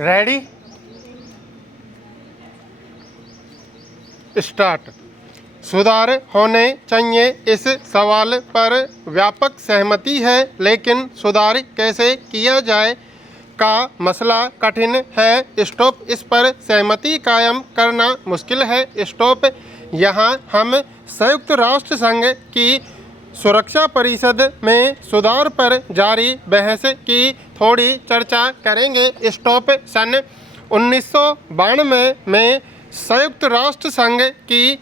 Ready, start. सुधार होने चाहिए, इस सवाल पर व्यापक सहमति है, लेकिन सुधार कैसे किया जाए का मसला कठिन है। स्टॉप, इस पर सहमति कायम करना मुश्किल है। स्टॉप, यहाँ हम संयुक्त राष्ट्र संघ की सुरक्षा परिषद में सुधार पर जारी बहस की थोड़ी चर्चा करेंगे। स्टॉप, सन 1992 में संयुक्त राष्ट्र संघ की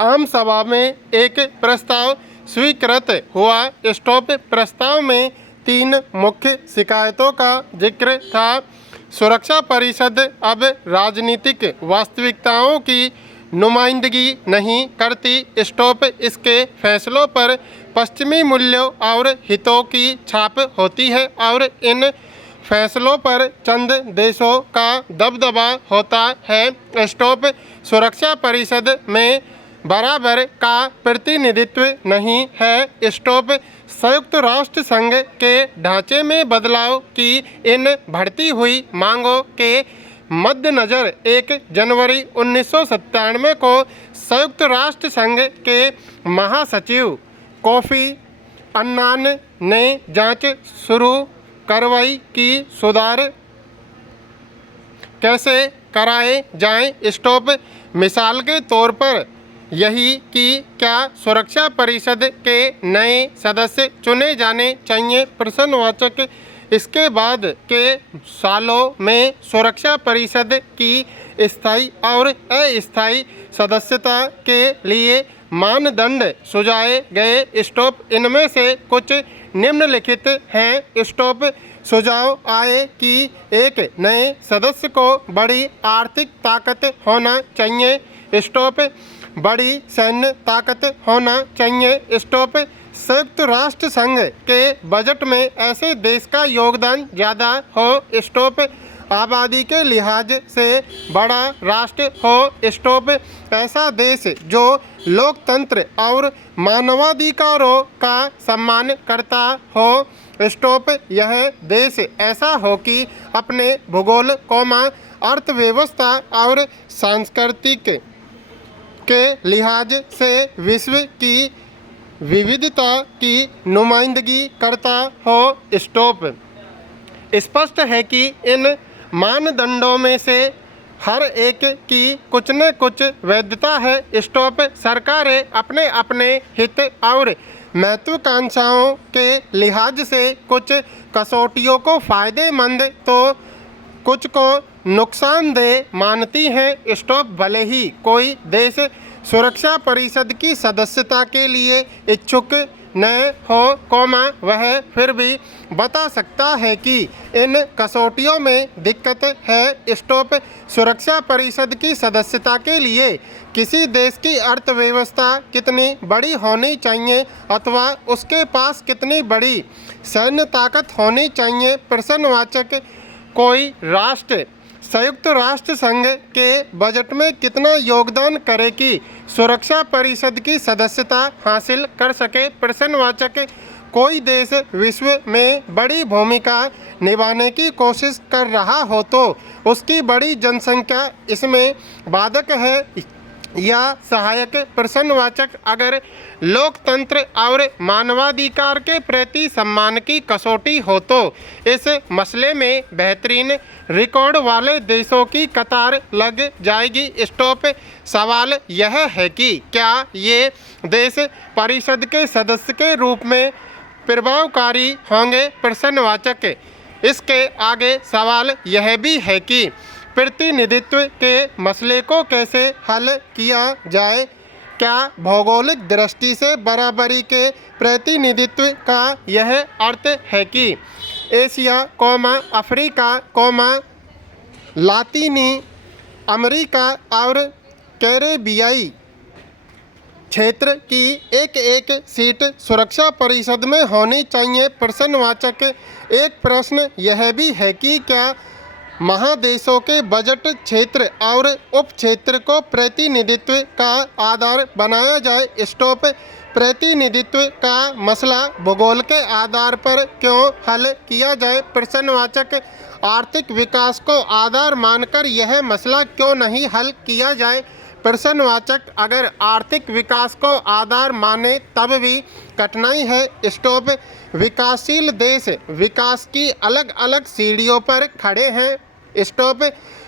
आम सभा में एक प्रस्ताव स्वीकृत हुआ। स्टॉप प्रस्ताव में 3 मुख्य शिकायतों का जिक्र था। सुरक्षा परिषद अब राजनीतिक वास्तविकताओं की नुमाइंदगी नहीं करती। स्टॉप, इसके फैसलों पर पश्चिमी मूल्यों और हितों की छाप होती है और इन फैसलों पर चंद देशों का दबदबा होता है। स्टॉप, सुरक्षा परिषद में बराबर का प्रतिनिधित्व नहीं है। स्टॉप, संयुक्त राष्ट्र संघ के ढांचे में बदलाव की इन बढ़ती हुई मांगों के मद्देनज़र 1 जनवरी 1997 को संयुक्त राष्ट्र संघ के महासचिव कोफी अन्नान ने जांच शुरू करवाई कि सुधार कैसे कराए जाएं। स्टॉप, मिसाल के तौर पर यही कि क्या सुरक्षा परिषद के नए सदस्य चुने जाने चाहिए, प्रश्नवाचक। इसके बाद के सालों में सुरक्षा परिषद की स्थायी और अस्थायी सदस्यता के लिए मानदंड सुझाए गए। स्टॉप, इनमें से कुछ निम्नलिखित हैं। स्टॉप, सुझाव आए कि एक नए सदस्य को बड़ी आर्थिक ताकत होना चाहिए। स्टॉप, बड़ी सैन्य ताकत होना चाहिए। स्टॉप, संयुक्त राष्ट्र संघ के बजट में ऐसे देश का योगदान ज़्यादा हो। स्टॉप, आबादी के लिहाज से बड़ा राष्ट्र हो। स्टॉप, ऐसा देश जो लोकतंत्र और मानवाधिकारों का सम्मान करता हो। स्टॉप, यह देश ऐसा हो कि अपने भूगोल, अर्थव्यवस्था और सांस्कृतिक के लिहाज से विश्व की विविधता की नुमाइंदगी करता हो। स्टॉप, स्पष्ट है कि इन मानदंडों में से हर एक की कुछ न कुछ वैधता है। स्टॉप, सरकारें अपने अपने हित और महत्वाकांक्षाओं के लिहाज से कुछ कसौटियों को फ़ायदेमंद तो कुछ को नुकसानदेह मानती हैं। स्टॉप, भले ही कोई देश सुरक्षा परिषद की सदस्यता के लिए इच्छुक न हो, वह फिर भी बता सकता है कि इन कसौटियों में दिक्कत है। स्टॉप, सुरक्षा परिषद की सदस्यता के लिए किसी देश की अर्थव्यवस्था कितनी बड़ी होनी चाहिए अथवा उसके पास कितनी बड़ी सैन्य ताकत होनी चाहिए, प्रश्नवाचक। कोई राष्ट्र संयुक्त राष्ट्र संघ के बजट में कितना योगदान करे कि सुरक्षा परिषद की सदस्यता हासिल कर सके, प्रश्नवाचक। कोई देश विश्व में बड़ी भूमिका निभाने की कोशिश कर रहा हो तो उसकी बड़ी जनसंख्या इसमें बाधक है या सहायक, प्रश्नवाचक। अगर लोकतंत्र और मानवाधिकार के प्रति सम्मान की कसौटी हो तो इस मसले में बेहतरीन रिकॉर्ड वाले देशों की कतार लग जाएगी। स्टॉप, सवाल यह है कि क्या ये देश परिषद के सदस्य के रूप में प्रभावकारी होंगे, प्रश्नवाचक। इसके आगे सवाल यह भी है कि प्रतिनिधित्व के मसले को कैसे हल किया जाए। क्या भौगोलिक दृष्टि से बराबरी के प्रतिनिधित्व का यह अर्थ है कि एशिया, अफ्रीका, लातीनी अमेरिका और कैरेबियाई क्षेत्र की एक सीट सुरक्षा परिषद में होनी चाहिए, प्रश्नवाचक। एक प्रश्न यह भी है कि क्या महादेशों के बजट क्षेत्र और उप क्षेत्र को प्रतिनिधित्व का आधार बनाया जाए। स्टॉप, प्रतिनिधित्व का मसला भूगोल के आधार पर क्यों हल किया जाए? प्रश्नवाचक। आर्थिक विकास को आधार मानकर यह मसला क्यों नहीं हल किया जाए? प्रश्नवाचक। अगर आर्थिक विकास को आधार माने तब भी कठिनाई है। स्टॉप। विकासशील देश विकास की अलग अलग सीढ़ियों पर खड़े हैं। स्टॉप।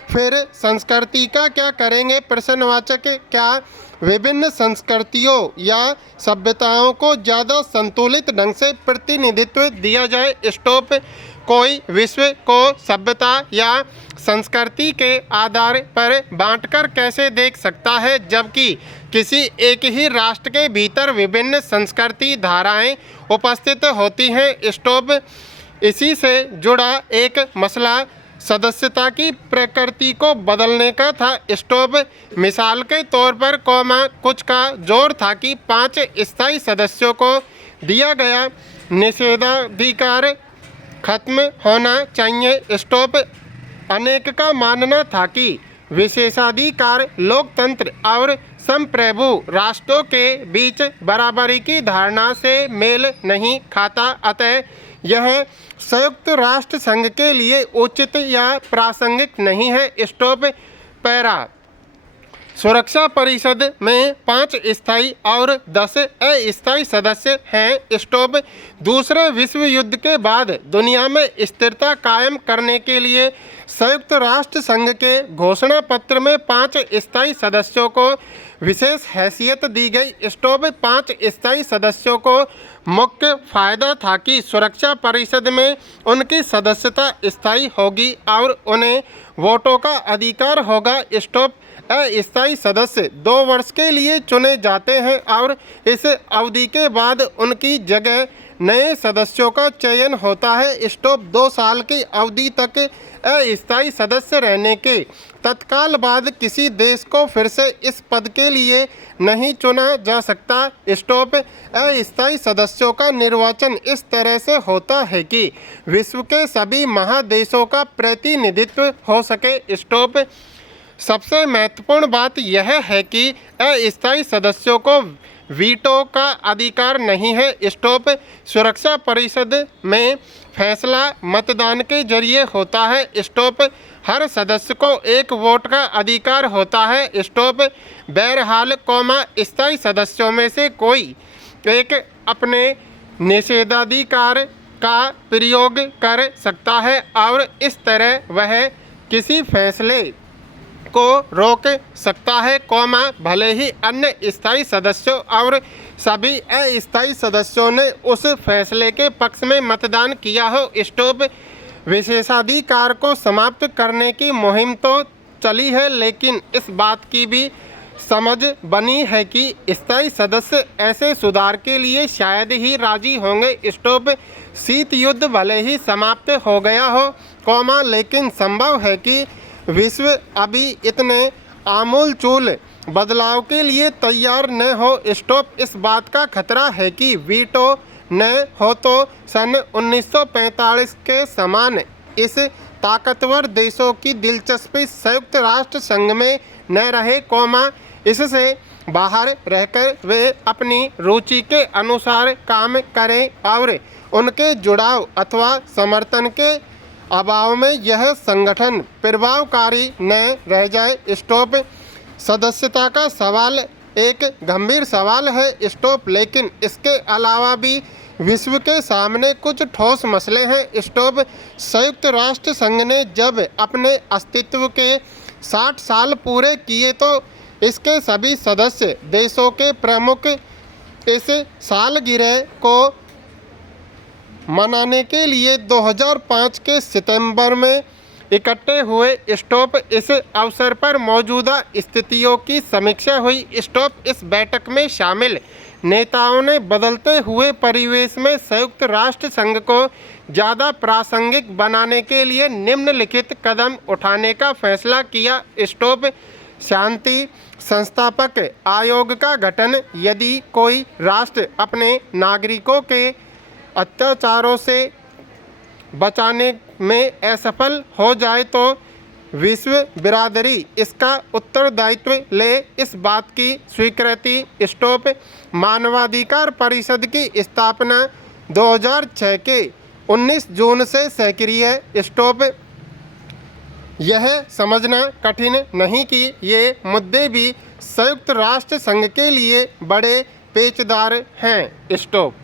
फिर संस्कृति का क्या करेंगे? प्रश्नवाचक। क्या विभिन्न संस्कृतियों या सभ्यताओं को ज़्यादा संतुलित ढंग से प्रतिनिधित्व दिया जाए? स्टॉप। कोई विश्व को सभ्यता या संस्कृति के आधार पर बांटकर कैसे देख सकता है, जबकि किसी एक ही राष्ट्र के भीतर विभिन्न संस्कृति धाराएं उपस्थित होती हैं? स्टॉप। इसी से जुड़ा एक मसला सदस्यता की प्रकृति को बदलने का था। स्टॉप। मिसाल के तौर पर कुछ का जोर था कि 5 स्थायी सदस्यों को दिया गया निषेधाधिकार खत्म होना चाहिए। स्टॉप। अनेक का मानना था कि विशेषाधिकार लोकतंत्र और संप्रभु राष्ट्रों के बीच बराबरी की धारणा से मेल नहीं खाता, अतः यह संयुक्त राष्ट्र संघ के लिए उचित या प्रासंगिक नहीं है। स्टॉप। पैरा। सुरक्षा परिषद में 5 स्थायी और 10 अस्थायी सदस्य हैं। स्टॉप। दूसरे विश्व युद्ध के बाद दुनिया में स्थिरता कायम करने के लिए संयुक्त राष्ट्र संघ के घोषणा पत्र में 5 स्थायी सदस्यों को विशेष हैसियत दी गई। स्टॉप। 5 स्थायी सदस्यों को मुख्य फायदा था कि सुरक्षा परिषद में उनकी सदस्यता स्थायी होगी और उन्हें वोटों का अधिकार होगा। स्टॉप। अस्थायी सदस्य 2 वर्ष के लिए चुने जाते हैं और इस अवधि के बाद उनकी जगह नए सदस्यों का चयन होता है। स्टॉप। 2 साल की अवधि तक अस्थायी सदस्य रहने के तत्काल बाद किसी देश को फिर से इस पद के लिए नहीं चुना जा सकता। स्टॉप। अस्थायी सदस्यों का निर्वाचन इस तरह से होता है कि विश्व के सभी महादेशों का प्रतिनिधित्व हो सके। स्टॉप। सबसे महत्वपूर्ण बात यह है कि अस्थायी सदस्यों को वीटो का अधिकार नहीं है। स्टॉप। सुरक्षा परिषद में फैसला मतदान के जरिए होता है। स्टॉप। हर सदस्य को 1 वोट का अधिकार होता है। स्टॉप। बहरहाल स्थायी सदस्यों में से कोई एक अपने निषेधाधिकार का प्रयोग कर सकता है और इस तरह वह किसी फैसले को रोक सकता है, भले ही अन्य स्थायी सदस्यों और सभी अस्थायी सदस्यों ने उस फैसले के पक्ष में मतदान किया हो। स्टॉप। विशेषाधिकार को समाप्त करने की मुहिम तो चली है, लेकिन इस बात की भी समझ बनी है कि स्थायी सदस्य ऐसे सुधार के लिए शायद ही राजी होंगे। स्टॉप। शीत युद्ध भले ही समाप्त हो गया हो, लेकिन संभव है कि विश्व अभी इतने आमूलचूल बदलाव के लिए तैयार न हो। स्टॉप। इस बात का खतरा है कि वीटो न हो तो सन 1945 के समान इस ताकतवर देशों की दिलचस्पी संयुक्त राष्ट्र संघ में न रहे, इससे बाहर रहकर वे अपनी रुचि के अनुसार काम करें और उनके जुड़ाव अथवा समर्थन के अभाव में यह संगठन प्रभावकारी न रह जाए। स्टॉप। सदस्यता का सवाल एक गंभीर सवाल है। स्टॉप। लेकिन इसके अलावा भी विश्व के सामने कुछ ठोस मसले हैं। स्टॉप। संयुक्त राष्ट्र संघ ने जब अपने अस्तित्व के 60 साल पूरे किए तो इसके सभी सदस्य देशों के प्रमुख इस सालगिरह को मनाने के लिए 2005 के सितंबर में इकट्ठे हुए। स्टॉप। इस अवसर पर मौजूदा स्थितियों की समीक्षा हुई। स्टॉप। इस बैठक में शामिल नेताओं ने बदलते हुए परिवेश में संयुक्त राष्ट्र संघ को ज़्यादा प्रासंगिक बनाने के लिए निम्नलिखित कदम उठाने का फैसला किया। स्टॉप। शांति संस्थापक आयोग का गठन। यदि कोई राष्ट्र अपने नागरिकों के अत्याचारों से बचाने में असफल हो जाए तो विश्व बिरादरी इसका उत्तरदायित्व ले। इस बात की स्वीकृति स्टॉप मानवाधिकार परिषद की स्थापना 2006 के 19 जून से सक्रिय है। स्टॉप यह समझना कठिन नहीं कि ये मुद्दे भी संयुक्त राष्ट्र संघ के लिए बड़े पेचदार हैं। स्टॉप।